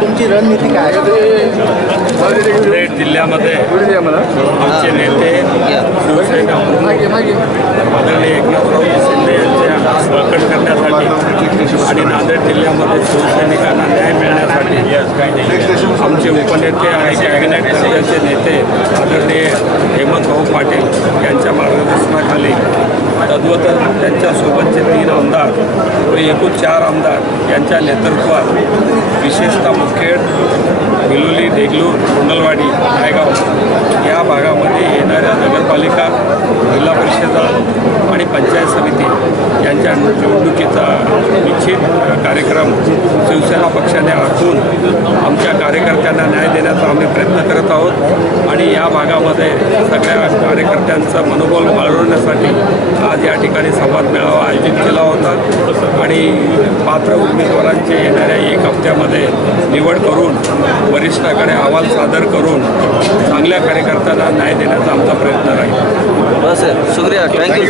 तुमची रणनीती काय? जिल्ह्यामध्ये आमचे नेते शिवसेना आदरणीय एकनाथराव शिंदे यांच्या बळकट करण्यासाठी आणि नांदेड जिल्ह्यामध्ये शिवसैनिकांना न्याय मिळण्यासाठी आमचे उपनेते आणि कॅबिनेट दर्जाचे नेते आदरणीय हेमंतभाऊ पाटील यांच्या मार्गदर्शनाखाली तद्वत त्यांच्यासोबतचे 3 आमदार व एकूण 4 आमदार यांच्या नेतृत्वात विशेषतः मुखेड, बिलोली, देगलूर, कुंडलवाडी, नायगाव या भागामध्ये येणाऱ्या नगरपालिका, जिल्हा परिषदा आणि पंचायत समिती यांच्या निवडणुकीचा निश्चित कार्यक्रम शिवसेना पक्षाने आखून आमच्या कार्यकर्त्यांना न्याय देण्याचा आम्ही प्रयत्न करत आहोत आणि या भागामध्ये सगळ्या कार्यकर्त्यांचं मनोबल वाढवण्यासाठी आज या ठिकाणी संवाद मेळावा आयोजित केला होता आणि पात्र उमेदवारांचे येणाऱ्या 1 हप्त्यामध्ये निवड करून वरिष्ठाकडे अहवाल सादर करून चांगल्या कार्यकर्त्यांना न्याय देण्याचा आमचा प्रयत्न राहील. बस शुक्रिया, थँक्यू.